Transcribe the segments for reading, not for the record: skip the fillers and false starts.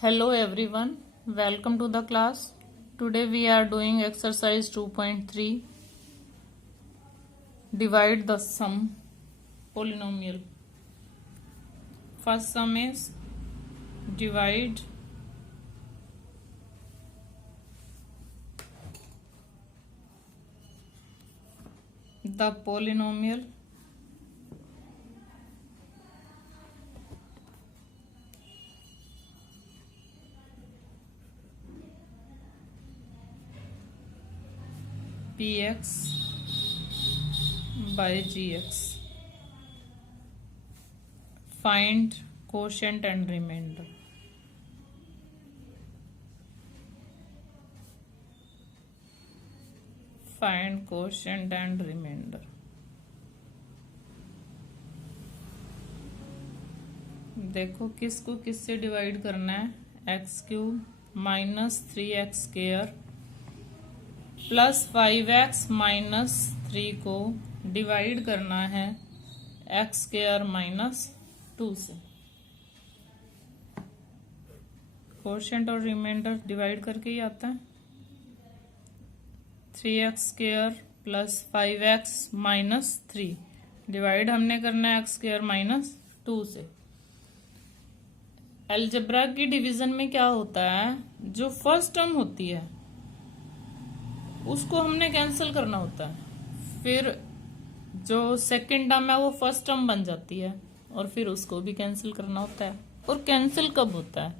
Hello everyone, welcome to the class. Today we are doing exercise 2.3. Divide the sum polynomial. First sum is divide the polynomial px by gx. Find quotient and remainder. Find quotient and remainder. देखो किसको किससे divide करना है। X cube minus 3x square plus 5x minus 3 को divide करना है x square minus 2 से। Quotient और रिमाइंडर डिवाइड करके ही आता है। 3x square plus 5x minus 3 divide हमने करना है एक्स स्क्वायर माइनस 2 से। अलजेब्रा की डिवीजन में क्या होता है, जो फर्स्ट टर्म होती है उसको हमने कैंसिल करना होता है, फिर जो सेकंड टर्म है वो फर्स्ट टर्म बन जाती है और फिर उसको भी कैंसिल करना होता है। और कैंसिल कब होता है,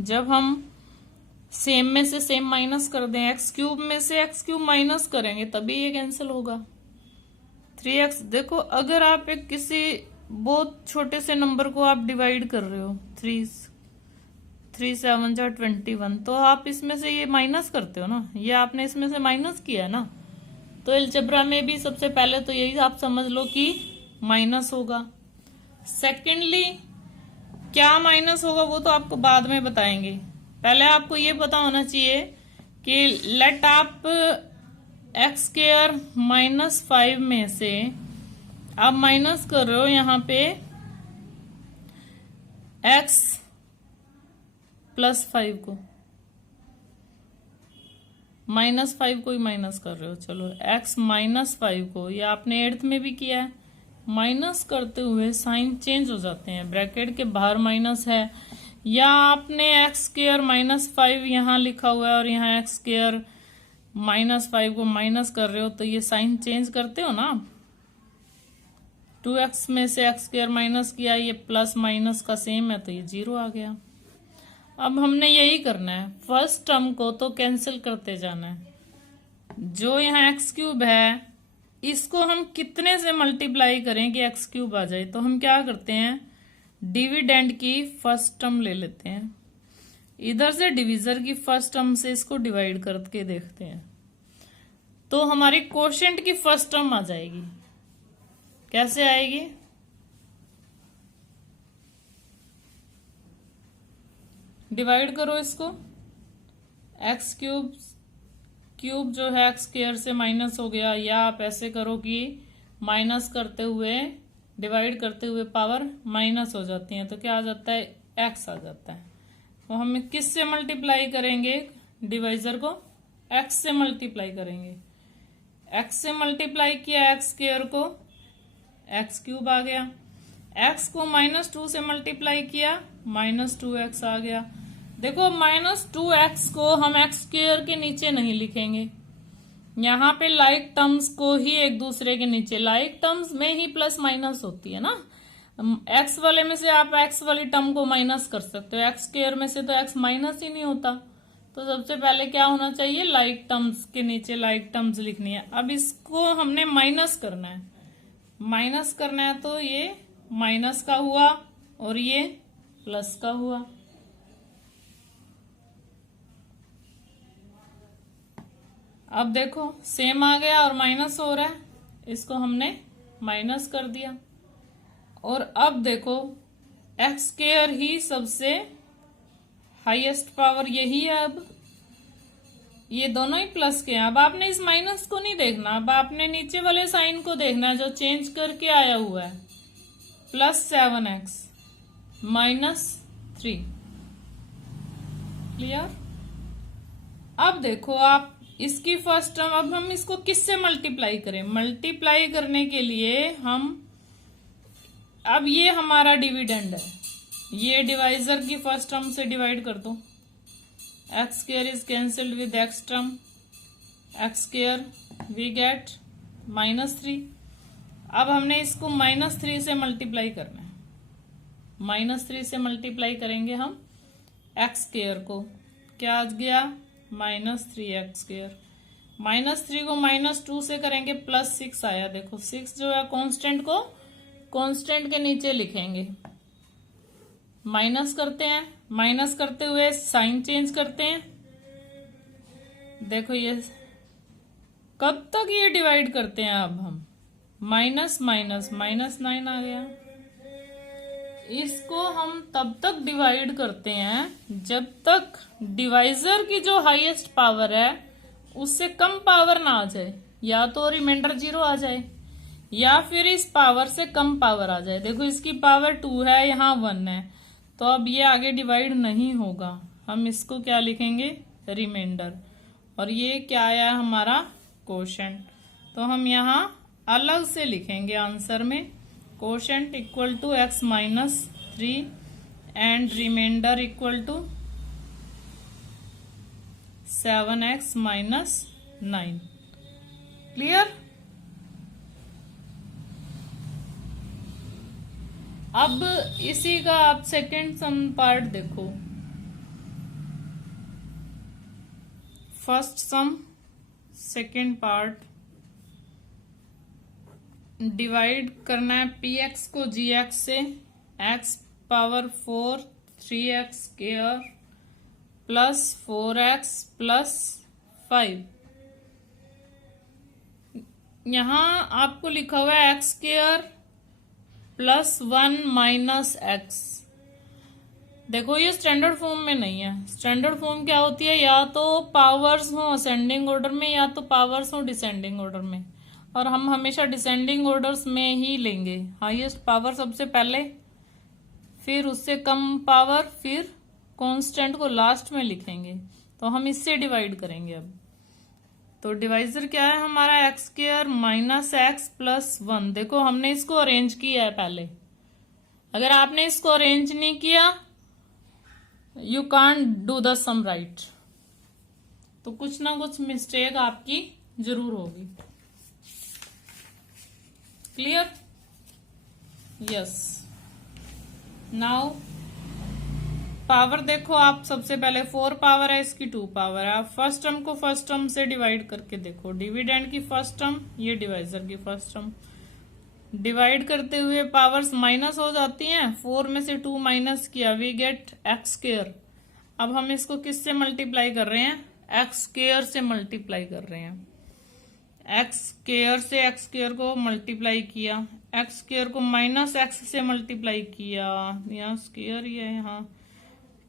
जब हम सेम में से सेम माइनस कर दें, एक्स क्यूब में से एक्स क्यूब माइनस करेंगे तभी ये कैंसिल होगा। 3x देखो, अगर आप एक किसी बहुत छोटे से नंबर को आप डिवाइड कर रहे हो 3 7 जा 21, तो आप इसमें से ये माइनस करते हो ना, ये आपने इसमें से माइनस किया है ना। तो अलजेब्रा में भी सबसे पहले तो यही आप समझ लो कि माइनस होगा। सेकेंडली क्या माइनस होगा वो तो आपको बाद में बताएंगे। पहले आपको ये पता होना चाहिए कि लेट आप एक्स स्क्वायर माइनस 5 में से आप माइनस कर रहे हो यहाँ पे एक्स प्लस 5 को, माइनस 5 को ही माइनस कर रहे हो। चलो एक्स माइनस 5 को, ये आपने 8th में भी किया है। माइनस करते हुए साइन चेंज हो जाते हैं, ब्रैकेट के बाहर माइनस है, या आपने एक्स स्क्वायर माइनस 5 यहाँ लिखा हुआ है और यहाँ एक्स स्क्वायर माइनस 5 को माइनस कर रहे हो, तो ये साइन चेंज करते हो ना। 2x में से एक्स स्क्वायर माइनस किया, ये प्लस माइनस का सेम है तो ये 0 आ गया। अब हमने यही करना है, फर्स्ट टर्म को तो कैंसिल करते जाना है। जो यहाँ एक्स क्यूब है इसको हम कितने से मल्टीप्लाई करें कि एक्स क्यूब आ जाए, तो हम क्या करते हैं, डिविडेंड की फर्स्ट टर्म ले लेते हैं, इधर से डिविजर की फर्स्ट टर्म से इसको डिवाइड करके देखते हैं, तो हमारी कोशेंट की फर्स्ट टर्म आ जाएगी। कैसे आएगी, डिवाइड करो इसको, एक्स क्यूब जो है एक्स स्क्वायर से माइनस हो गया, या आप ऐसे करो कि माइनस करते हुए डिवाइड करते हुए पावर माइनस हो जाती है, तो क्या आ जाता है, एक्स आ जाता है। तो हम किस से मल्टीप्लाई करेंगे, डिवाइजर को एक्स से मल्टीप्लाई करेंगे। एक्स से मल्टीप्लाई किया एक्स स्क्वायर को, एक्स क्यूब आ गया। एक्स को -2 से मल्टीप्लाई किया, -2x आ गया। देखो -2x को हम एक्स स्क्वायर के नीचे नहीं लिखेंगे, यहाँ पे लाइक टर्म्स को ही एक दूसरे के नीचे, लाइक टर्म्स में ही प्लस माइनस होती है ना। एक्स वाले में से आप एक्स वाली टर्म को माइनस कर सकते हो, एक्स स्क्वायर में से तो एक्स माइनस ही नहीं होता। तो सबसे पहले क्या होना चाहिए, लाइक टर्म्स के नीचे लाइक टर्म्स लिखनी है। अब इसको हमने माइनस करना है, माइनस करना है तो ये माइनस का हुआ और ये प्लस का हुआ। अब देखो सेम आ गया और माइनस हो रहा है, इसको हमने माइनस कर दिया। और अब देखो एक्स स्क्वायर ही सबसे हाईएस्ट पावर यही है। अब ये दोनों ही प्लस के हैं। अब आपने इस माइनस को नहीं देखना, अब आपने नीचे वाले साइन को देखना है जो चेंज करके आया हुआ है, +7x -3। क्लियर। अब देखो आप इसकी फर्स्ट टर्म, अब हम इसको किससे मल्टीप्लाई करें? मल्टीप्लाई करने के लिए हम, अब ये हमारा डिविडेंड है, ये डिवाइजर की फर्स्ट टर्म से डिवाइड कर दो। X square is cancelled with x term, x square we get -3। अब हमने इसको -3 से मल्टीप्लाई करना है, -3 से मल्टीप्लाई करेंगे हम एक्स स्क्वायर को, क्या आ गया? -3x square. -3 को -2 से करेंगे +6 आया। देखो 6 जो है कांस्टेंट को कांस्टेंट के नीचे लिखेंगे, माइनस करते हैं, माइनस करते हुए साइन चेंज करते हैं। देखो ये कब तक ये डिवाइड करते हैं, अब हम माइनस माइनस -9 आ गया। इसको हम तब तक डिवाइड करते हैं जब तक डिवाइजर की जो हाईएस्ट पावर है उससे कम पावर ना आ जाए, या तो रिमाइंडर 0 आ जाए या फिर इस पावर से कम पावर आ जाए। देखो इसकी पावर 2 है, यहाँ 1 है, तो अब ये आगे डिवाइड नहीं होगा। हम इसको क्या लिखेंगे? रिमाइंडर। और ये क्या आया हमारा? कोशेंट। तो हम यहाँ अलग से लिखेंगे आंसर में, quotient equal to x -3 and remainder equal to 7x -9। Clear. अब इसी का आप सेकेंड सम पार्ट देखो। First sum second part, divide करना है px को gx से, x power 4 3x square plus 4x plus 5। यहां आपको लिखा हुआ है x square plus 1 minus x। देखो ये स्टैंडर्ड फॉर्म में नहीं है। स्टैंडर्ड फॉर्म क्या होती है? या तो पावर्स हो असेंडिंग ऑर्डर में या तो पावर्स हो डिसेंडिंग ऑर्डर में, और हम हमेशा डिसेंडिंग ऑर्डर्स में ही लेंगे। हाईएस्ट पावर सबसे पहले, फिर उससे कम पावर, फिर कांस्टेंट को लास्ट में लिखेंगे। तो हम इससे डिवाइड करेंगे अब। तो डिवाइजर क्या है हमारा? X square minus x plus 1। देखो हमने इसको अरेंज किया है पहले। अगर आपने इसको अरेंज नहीं किया, you can't do the sum right. तो कुछ ना कुछ मिस्टेक आपकी जरूर होगी। क्लियर? यस। नाउ पावर देखो आप, सबसे पहले 4 पावर है, इसकी 2 पावर है। आप फर्स्ट टर्म को फर्स्ट टर्म से डिवाइड करके देखो। डिविडेंड की फर्स्ट टर्म, ये डिवाइजर की फर्स्ट टर्म, डिवाइड करते हुए पावर्स माइनस हो जाती हैं। 4 में से 2 माइनस किया, वी गेट एक्स स्क्वायर। अब हम इसको किससे मल्टीप्लाई कर रहे हैं? एक्स स्क्वायर से मल्टीप्लाई कर रहे हैं। एक्स स्क्वायर से एक्स स्क्वायर को मल्टीप्लाई किया, एक्स स्क्वायर को माइनस एक्स से मल्टीप्लाई किया। यहाँ स्क्वायर ही है, यहाँ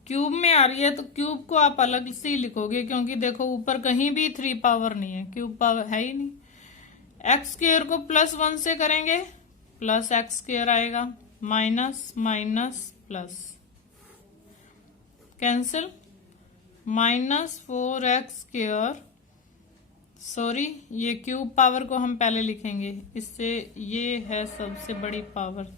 क्यूब में आ रही है तो क्यूब को आप अलग से ही लिखोगे, क्योंकि देखो ऊपर कहीं भी 3 पावर नहीं है, क्यूब पावर है ही नहीं। एक्स स्क्वायर को +1 से करेंगे, प्लस एक्स स्क्वायर आएगा, minus minus plus, cancel, -4x square, sorry ये क्यूब पावर को हम पहले लिखेंगे, इससे ये है सबसे बड़ी पावर,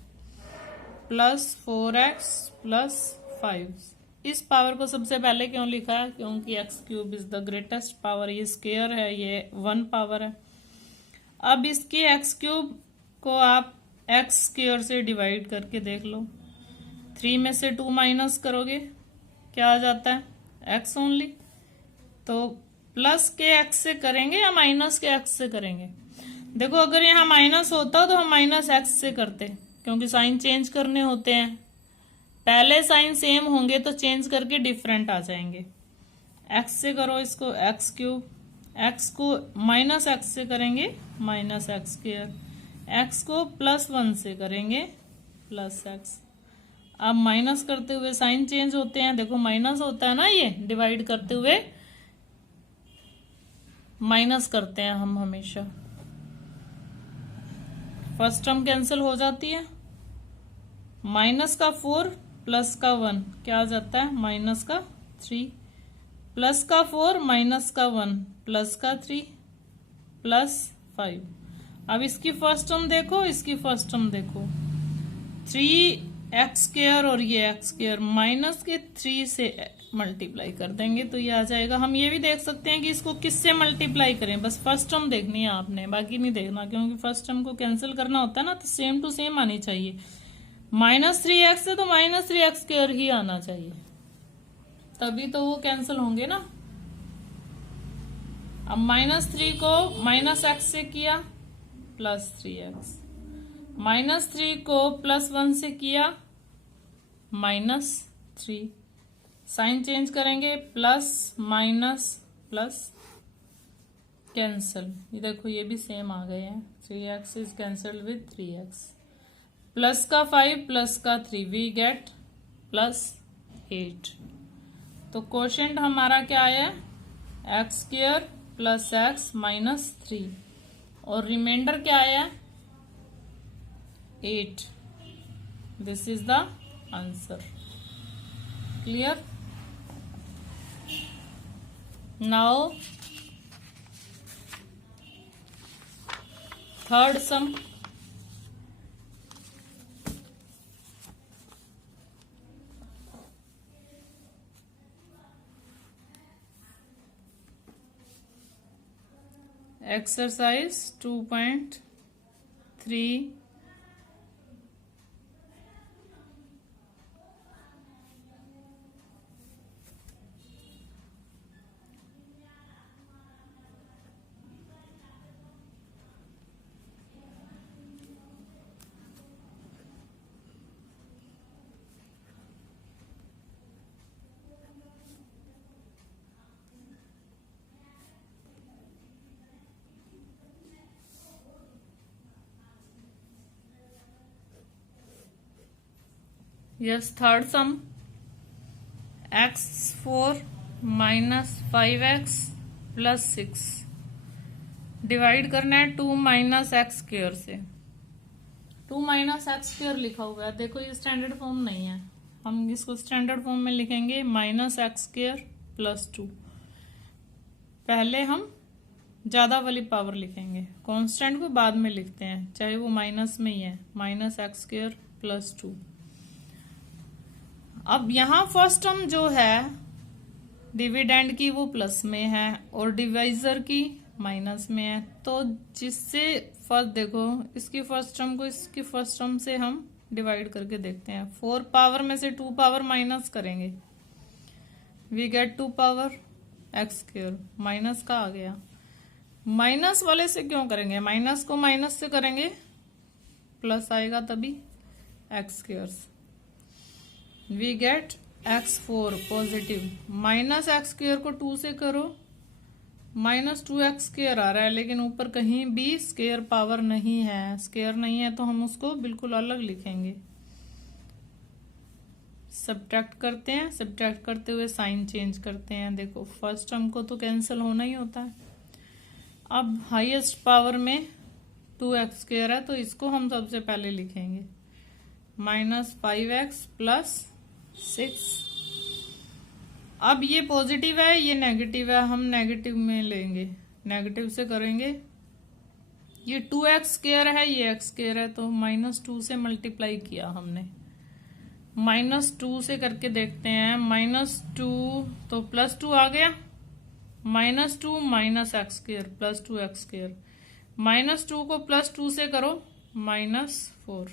+4x प्लस 5। इस पावर को सबसे पहले क्यों लिखा है? क्योंकि x cube is the greatest power. ये स्क्वायर है, ये 1 पावर है। अब इसकी एक्स क्यूब को आप एक्स स्क्वायर से डिवाइड करके देख लो। 3 में से 2 माइनस करोगे, क्या आ जाता है? X only. तो प्लस के एक्स से करेंगे या माइनस के एक्स से करेंगे? देखो अगर यहाँ माइनस होता तो हम माइनस एक्स से करते, क्योंकि साइन चेंज करने होते हैं। पहले साइन सेम होंगे तो चेंज करके डिफरेंट आ जाएंगे। एक्स से करो इसको, एक्स क्यूब, एक्स को माइनस एक्स से करेंगे, माइनस एक्स स्क्वायर, एक्स को +1 से करेंगे, प्लस एक्स। अब माइनस करते हुए साइन चेंज होते हैं। देखो माइनस होता है ना, ये डिवाइड करते हुए माइनस करते हैं हम हमेशा। फर्स्ट टर्म कैंसिल हो जाती है, माइनस का 4 प्लस का 1 क्या आ जाता है? -3। प्लस का 4 माइनस का 1 प्लस का 3 प्लस 5। अब इसकी फर्स्ट टर्म देखो, इसकी फर्स्ट टर्म देखो, 3x स्क्वायर और ये x स्क्वायर माइनस के 3 से मल्टीप्लाई कर देंगे तो ये आ जाएगा। हम ये भी देख सकते हैं कि इसको किससे मल्टीप्लाई करें, बस फर्स्ट टर्म देखनी है आपने, बाकी नहीं देखना, क्योंकि फर्स्ट टर्म को कैंसिल करना होता है ना, तो सेम टू सेम आनी चाहिए। -3x है तो -3x स्क्वायर ही आना चाहिए, तभी तो वो कैंसिल होंगे ना। अब -3 को -x से किया +3x, -3 को +1 से किया -3, साइन चेंज करेंगे, प्लस माइनस प्लस कैंसल, ये देखो ये भी सेम आ गए हैं, 3x is cancelled with 3x, plus का 5 प्लस का 3 वी गेट +8। तो क्वोशिएंट हमारा क्या आया, x square plus x minus 3, और रिमाइंडर क्या आया 8। This is the answer. Clear? Now third some, exercise 2.3 yes, third some, x4 minus 5x plus 6 divide करना है 2 माइनस एक्स स्क्वायर से। 2 माइनस एक्स स्क्वायर लिखा हुआ है, देखो ये स्टैंडर्ड फॉर्म नहीं है, हम इसको स्टैंडर्ड फॉर्म में लिखेंगे माइनस एक्स स्क्वायर प्लस 2। पहले हम ज्यादा वाली पावर लिखेंगे, कांस्टेंट को बाद में लिखते हैं, चाहे वो माइनस में ही है, माइनस एक्स स्क्वायर प्लस 2। अब यहाँ फर्स्ट टर्म जो है डिविडेंड की वो प्लस में है और डिवाइजर की माइनस में है, तो जिससे फर्स्ट देखो इसकी फर्स्ट टर्म को इसकी फर्स्ट टर्म से हम डिवाइड करके देखते हैं। 4 पावर में से 2 पावर माइनस करेंगे, we get 2 power x square, minus का आ गया। माइनस वाले से क्यों करेंगे, माइनस को माइनस से करेंगे प्लस आएगा तभी x square, we get x4 positive, minus x square को 2 से करो -2x स्क्वायर आ रहा है, लेकिन ऊपर कहीं भी स्क्वायर पावर नहीं है, स्क्वायर नहीं है तो हम उसको बिल्कुल अलग लिखेंगे। सब्ट्रैक्ट करते हैं, सब्ट्रैक्ट करते हुए साइन चेंज करते हैं, देखो फर्स्ट टर्म को तो कैंसिल होना ही होता है। अब हाईएस्ट पावर में 2x स्क्वायर है तो इसको हम सबसे पहले लिखेंगे -5x प्लस 6। अब ये पॉजिटिव है ये नेगेटिव है, हम नेगेटिव में लेंगे, नेगेटिव से करेंगे, ये 2x स्क्वायर है ये x स्क्वायर है तो -2 से मल्टीप्लाई किया हमने, -2 से करके देखते हैं, -2 तो +2 आ गया, -2 minus x square plus 2x square, -2 को +2 से करो -4,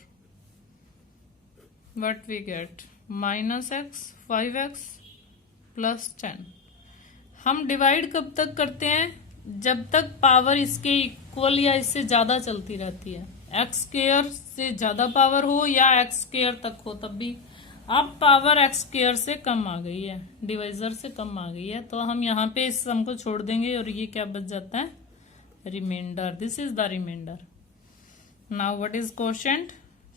what we get -x 5x plus 10। हम डिवाइड कब तक करते हैं, जब तक पावर इसके इक्वल या इससे ज्यादा चलती रहती है, एक्स स्क्वायर से ज्यादा पावर हो या एक्स स्क्वायर तक हो तब भी। अब पावर एक्स स्क्वायर से कम आ गई है, डिवाइजर से कम आ गई है, तो हम यहाँ पे इस सम को छोड़ देंगे और ये क्या बच जाता है, remainder, this is the remainder. Now what is quotient,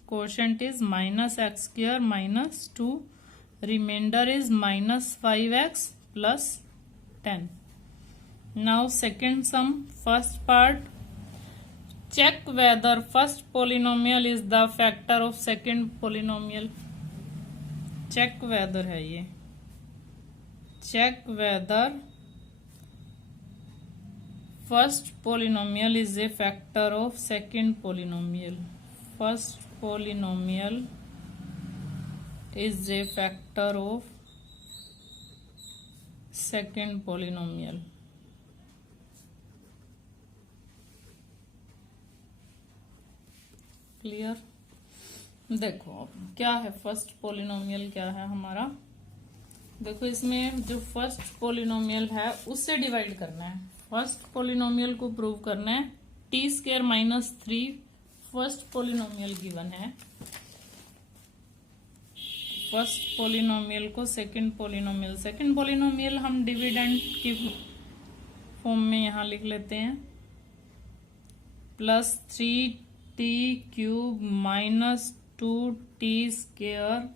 quotient is -x square -2, remainder is -5x plus 10. Now second sum, first part, check whether first polynomial is the factor of second polynomial। check whether है ये, check whether first polynomial is a factor of second polynomial. First polynomial is a factor of second polynomial. Clear? देखो अब क्या है first polynomial, क्या है हमारा। देखो इसमें जो फर्स्ट पोलिनोमियल है उससे डिवाइड करना है। फर्स्ट पोलिनोमियल को प्रूव करना है। T square minus 3 first polynomial given है। फर्स्ट पोलिनोमियल को सेकंड पोलिनोमियल हम डिविडेंड की फॉर्म में यहां लिख लेते हैं। Plus 3t cube minus 2t square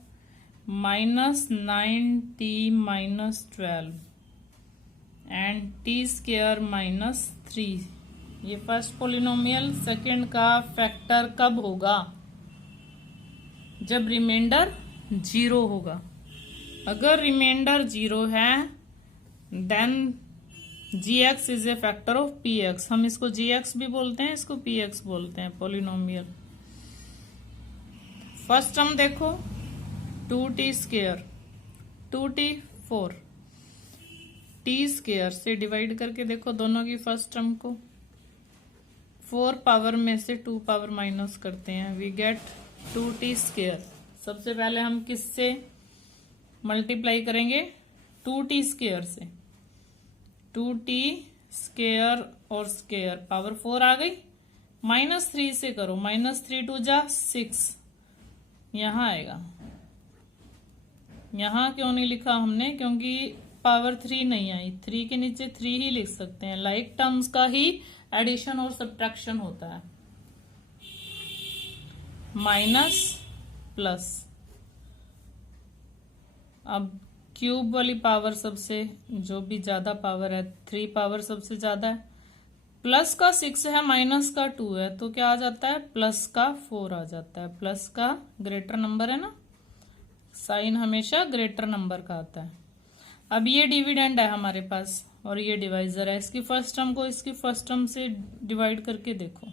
minus 9t minus 12 and t square minus 3। ये फर्स्ट पोलिनोमियल सेकंड का फैक्टर कब होगा? जब रिमाइंडर 0 होगा। अगर रिमाइंडर 0 है then gx is a factor of px। हम इसको gx भी बोलते हैं, इसको px बोलते हैं पोलिनोमियल। फर्स्ट टर्म देखो 2t square 2t 4 t square से डिवाइड करके देखो दोनों की फर्स्ट टर्म को। 4 पावर में से 2 पावर माइनस करते हैं, वी गेट 2t स्क्वायर। सबसे पहले हम किससे मल्टीप्लाई करेंगे? 2t स्क्वायर से। 2t स्क्वायर और स्क्वायर पावर 4 आ गई। माइनस 3 से करो, माइनस 3 2 जा 6 यहां आएगा। यहां क्यों नहीं लिखा हमने? क्योंकि पावर 3 नहीं आई। 3 के नीचे 3 ही लिख सकते हैं। लाइक टर्म्स का ही एडिशन और सब्ट्रैक्शन होता है। माइनस प्लस, अब क्यूब वाली पावर सबसे जो भी ज्यादा पावर है 3 पावर सबसे ज्यादा है। प्लस का 6 है माइनस का 2 है तो क्या आ जाता है? प्लस का 4 आ जाता है। प्लस का ग्रेटर नंबर है ना, साइन हमेशा ग्रेटर नंबर का आता है। अब ये डिविडेंड है हमारे पास और ये डिवाइजर है। इसकी फर्स्ट टर्म को इसकी फर्स्ट टर्म से डिवाइड करके देखो।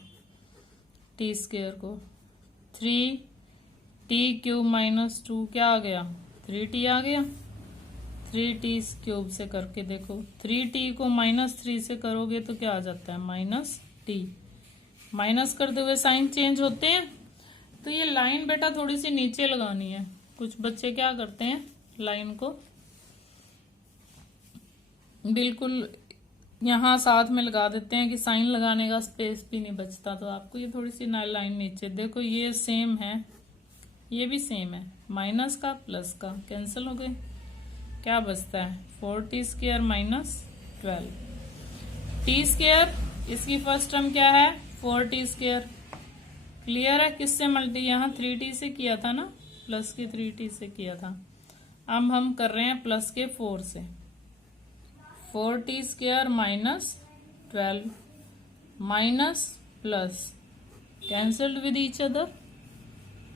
टी स्क्वायर को 3t क्यूब माइनस 2 क्या आ गया? 3t आ गया। 3t क्यूब से करके देखो। 3t को माइनस 3 से करोगे तो क्या आ जाता है? Minus t। माइनस करते हुए साइन चेंज होते हैं। तो ये लाइन बेटा थोड़ी सी नीचे लगानी है। कुछ बच्चे क्या करते हैं, लाइन को बिल्कुल यहां साथ में लगा देते हैं कि साइन लगाने का स्पेस भी नहीं बचता। तो आपको ये थोड़ी सी लाइन नीचे देखो। ये सेम है, ये भी सेम है। माइनस का प्लस का कैंसिल हो गए, क्या बचता है? 4t square minus 12 t square. इसकी फर्स्ट टर्म क्या है? 4t square. क्लियर है? किससे मल्टी? यहाँ 3t से किया था ना, प्लस के 3t से किया था। अब हम कर रहे हैं प्लस के 4 से। 4t square minus 12 minus plus cancelled with each other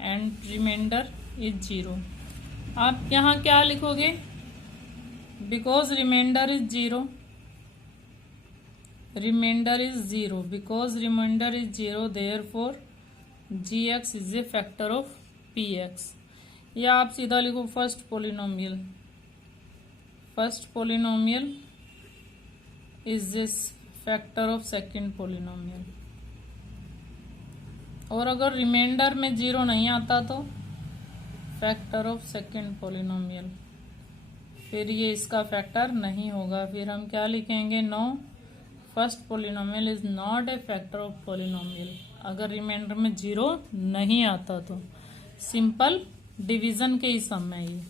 and remainder is 0। आप यहाँ क्या लिखोगे? Because remainder is 0, remainder is 0, because remainder is 0 therefore gx is a factor of px। या आप सीधा लिखो first polynomial, first polynomial is this factor of second polynomial. और अगर रिमाइंडर में 0 नहीं आता तो फैक्टर ऑफ सेकंड पोलिनोमियल। फिर ये इसका फैक्टर नहीं होगा। फिर हम क्या लिखेंगे? No, first polynomial is not a factor of polynomial. अगर रिमाइंडर में 0 नहीं आता तो सिंपल डिवीजन के ही सम है ये।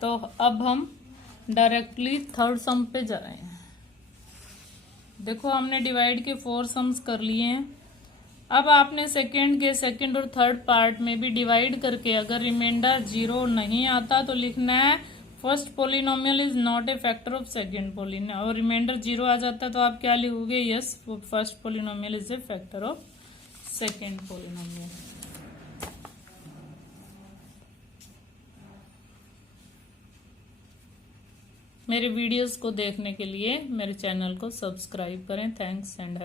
तो अब हम डायरेक्टली थर्ड सम पे जा रहे हैं। देखो हमने डिवाइड के 4 सम्स कर लिए हैं। अब आपने सेकंड और थर्ड पार्ट में भी डिवाइड करके अगर रिमाइंडर 0 नहीं आता तो लिखना है first polynomial is not a factor of second polynomial. और रिमाइंडर 0 आ जाता है तो आप क्या लिखोगे? Yes, first polynomial is a factor of second polynomial. मेरे वीडियोस को देखने के लिए मेरे चैनल को सब्सक्राइब करें। Thanks and